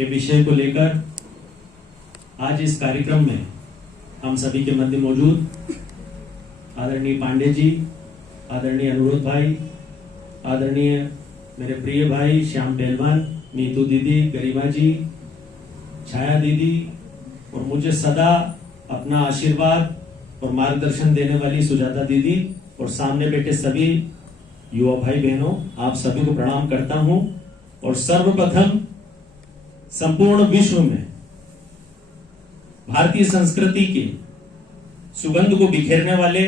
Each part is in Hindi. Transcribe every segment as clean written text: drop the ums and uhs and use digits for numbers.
के विषय को लेकर आज इस कार्यक्रम में हम सभी के मध्य मौजूद आदरणीय पांडे जी, आदरणीय अनुरोध भाई, आदरणीय मेरे प्रिय भाई श्याम पहलवान, नीतू दीदी, गरिमा जी, छाया दीदी और मुझे सदा अपना आशीर्वाद और मार्गदर्शन देने वाली सुजाता दीदी और सामने बैठे सभी युवा भाई बहनों, आप सभी को प्रणाम करता हूं। और सर्वप्रथम संपूर्ण विश्व में भारतीय संस्कृति की सुगंध को बिखेरने वाले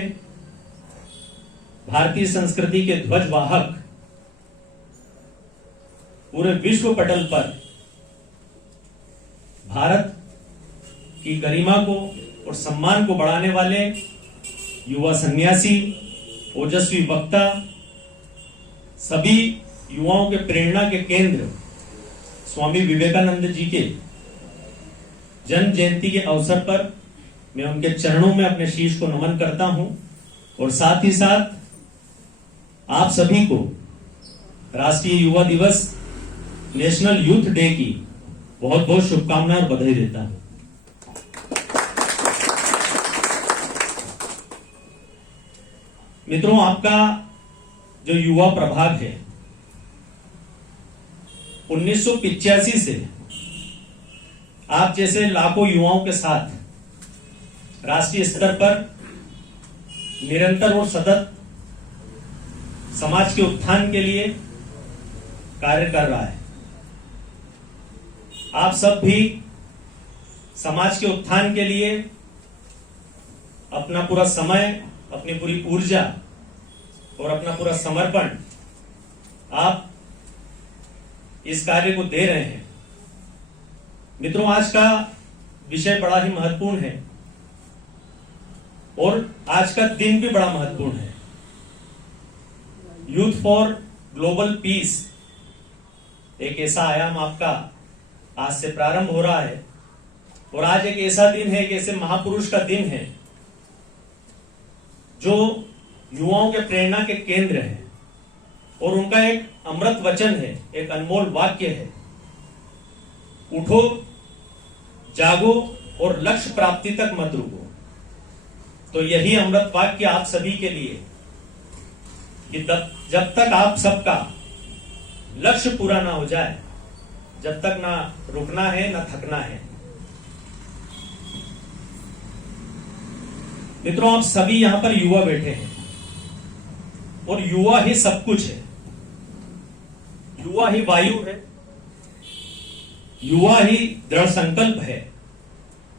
भारतीय संस्कृति के ध्वजवाहक पूरे विश्व पटल पर भारत की गरिमा को और सम्मान को बढ़ाने वाले युवा सन्यासी, ओजस्वी वक्ता, सभी युवाओं के प्रेरणा के केंद्र स्वामी विवेकानंद जी के जन्म जयंती के अवसर पर मैं उनके चरणों में अपने शीश को नमन करता हूं और साथ ही साथ आप सभी को राष्ट्रीय युवा दिवस, नेशनल यूथ डे की बहुत बहुत शुभकामनाएं और बधाई देता हूं। मित्रों, आपका जो युवा प्रभाग है 1985 से आप जैसे लाखों युवाओं के साथ राष्ट्रीय स्तर पर निरंतर और सतत समाज के उत्थान के लिए कार्य कर रहा है। आप सब भी समाज के उत्थान के लिए अपना पूरा समय, अपनी पूरी ऊर्जा और अपना पूरा समर्पण आप इस कार्य को दे रहे हैं। मित्रों, आज का विषय बड़ा ही महत्वपूर्ण है और आज का दिन भी बड़ा महत्वपूर्ण है। यूथ फॉर ग्लोबल पीस एक ऐसा आयाम आपका आज से प्रारंभ हो रहा है और आज एक ऐसा दिन है, एक ऐसे महापुरुष का दिन है जो युवाओं के प्रेरणा के केंद्र है और उनका एक अमृत वचन है, एक अनमोल वाक्य है, उठो, जागो और लक्ष्य प्राप्ति तक मत रुको। तो यही अमृत वाक्य आप सभी के लिए कि जब तक आप सबका लक्ष्य पूरा ना हो जाए, जब तक ना रुकना है ना थकना है। मित्रों, आप सभी यहां पर युवा बैठे हैं और युवा ही सब कुछ है। युवा ही वायु है, युवा ही दृढ़ संकल्प है,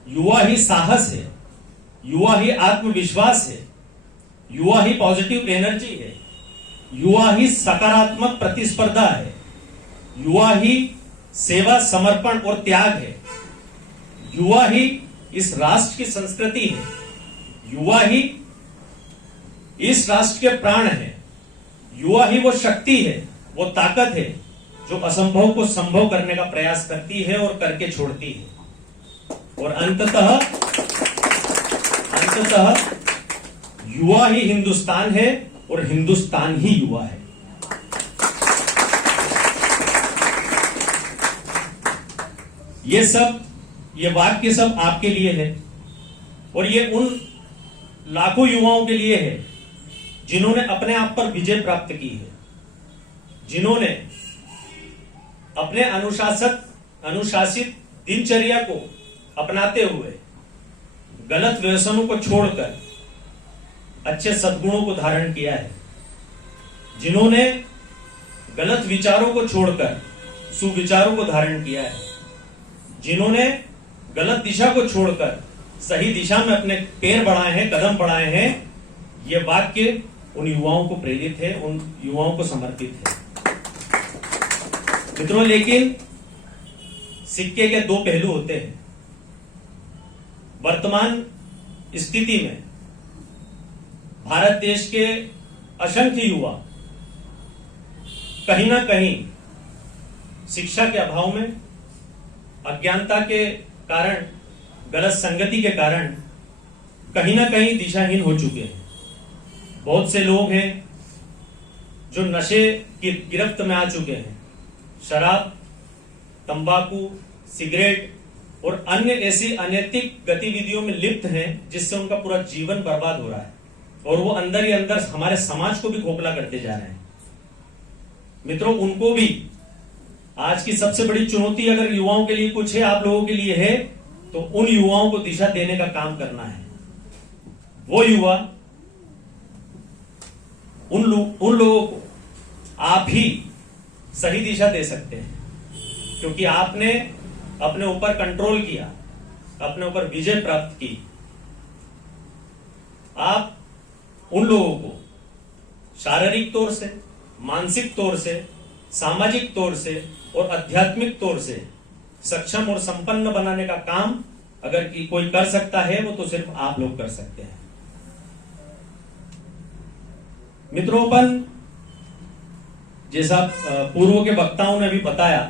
युवा ही साहस है, युवा ही आत्मविश्वास है, युवा ही पॉजिटिव एनर्जी है, युवा ही सकारात्मक प्रतिस्पर्धा है, युवा ही सेवा, समर्पण और त्याग है, युवा ही इस राष्ट्र की संस्कृति है, युवा ही इस राष्ट्र के प्राण है, युवा ही वो शक्ति है, वो ताकत है जो असंभव को संभव करने का प्रयास करती है और करके छोड़ती है। और अंततः युवा ही हिंदुस्तान है और हिंदुस्तान ही युवा है। ये वाक्य सब आपके लिए है और ये उन लाखों युवाओं के लिए है जिन्होंने अपने आप पर विजय प्राप्त की है, जिन्होंने अपने अनुशासित दिनचर्या को अपनाते हुए गलत व्यसनों को छोड़कर अच्छे सद्गुणों को धारण किया है, जिन्होंने गलत विचारों को छोड़कर सुविचारों को धारण किया है, जिन्होंने गलत दिशा को छोड़कर सही दिशा में अपने पैर बढ़ाए हैं, कदम बढ़ाए हैं। ये वाक्य उन युवाओं को प्रेरित है, उन युवाओं को समर्पित है। मित्रों, लेकिन सिक्के के दो पहलू होते हैं। वर्तमान स्थिति में भारत देश के असंख्य युवा कहीं ना कहीं शिक्षा के अभाव में, अज्ञानता के कारण, गलत संगति के कारण कहीं ना कहीं दिशाहीन हो चुके हैं। बहुत से लोग हैं जो नशे की गिरफ्त में आ चुके हैं। शराब, तंबाकू, सिगरेट और अन्य ऐसी अनैतिक गतिविधियों में लिप्त हैं जिससे उनका पूरा जीवन बर्बाद हो रहा है और वो अंदर ही अंदर हमारे समाज को भी खोखला करते जा रहे हैं। मित्रों, उनको भी आज की सबसे बड़ी चुनौती अगर युवाओं के लिए कुछ है, आप लोगों के लिए है, तो उन युवाओं को दिशा देने का काम करना है। वो युवा उन लोगों को आप ही सही दिशा दे सकते हैं, क्योंकि आपने अपने ऊपर कंट्रोल किया, अपने ऊपर विजय प्राप्त की। आप उन लोगों को शारीरिक तौर से, मानसिक तौर से, सामाजिक तौर से और आध्यात्मिक तौर से सक्षम और संपन्न बनाने का काम अगर कोई कर सकता है, वो तो सिर्फ आप लोग कर सकते हैं। मित्रों, अपन जैसा पूर्व के वक्ताओं ने भी बताया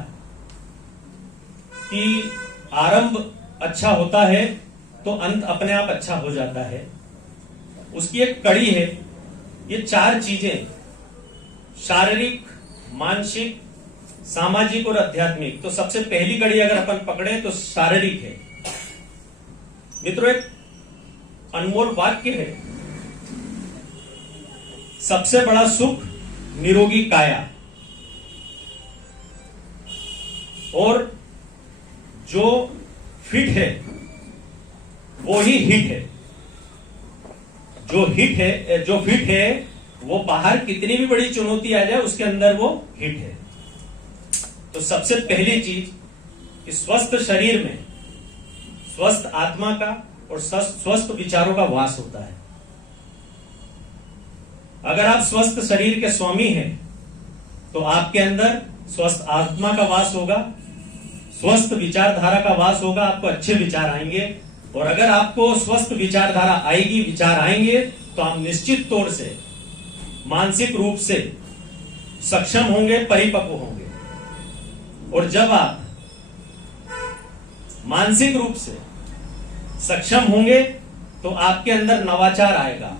कि आरंभ अच्छा होता है तो अंत अपने आप अच्छा हो जाता है। उसकी एक कड़ी है, ये 4 चीजें शारीरिक, मानसिक, सामाजिक और आध्यात्मिक। तो सबसे पहली कड़ी अगर अपन पकड़े तो शारीरिक है। मित्रों, एक अनमोल वाक्य है, सबसे बड़ा सुख निरोगी काया, और जो फिट है वो ही हिट है। जो फिट है वो बाहर कितनी भी बड़ी चुनौती आ जाए उसके अंदर वो हिट है। तो सबसे पहली चीज कि स्वस्थ शरीर में स्वस्थ आत्मा का और स्वस्थ विचारों का वास होता है। अगर आप स्वस्थ शरीर के स्वामी हैं तो आपके अंदर स्वस्थ आत्मा का वास होगा, स्वस्थ विचारधारा का वास होगा, आपको अच्छे विचार आएंगे। और अगर आपको स्वस्थ विचारधारा आएगी, विचार आएंगे, तो आप निश्चित तौर से मानसिक रूप से सक्षम होंगे, परिपक्व होंगे। और जब आप मानसिक रूप से सक्षम होंगे तो आपके अंदर नवाचार आएगा,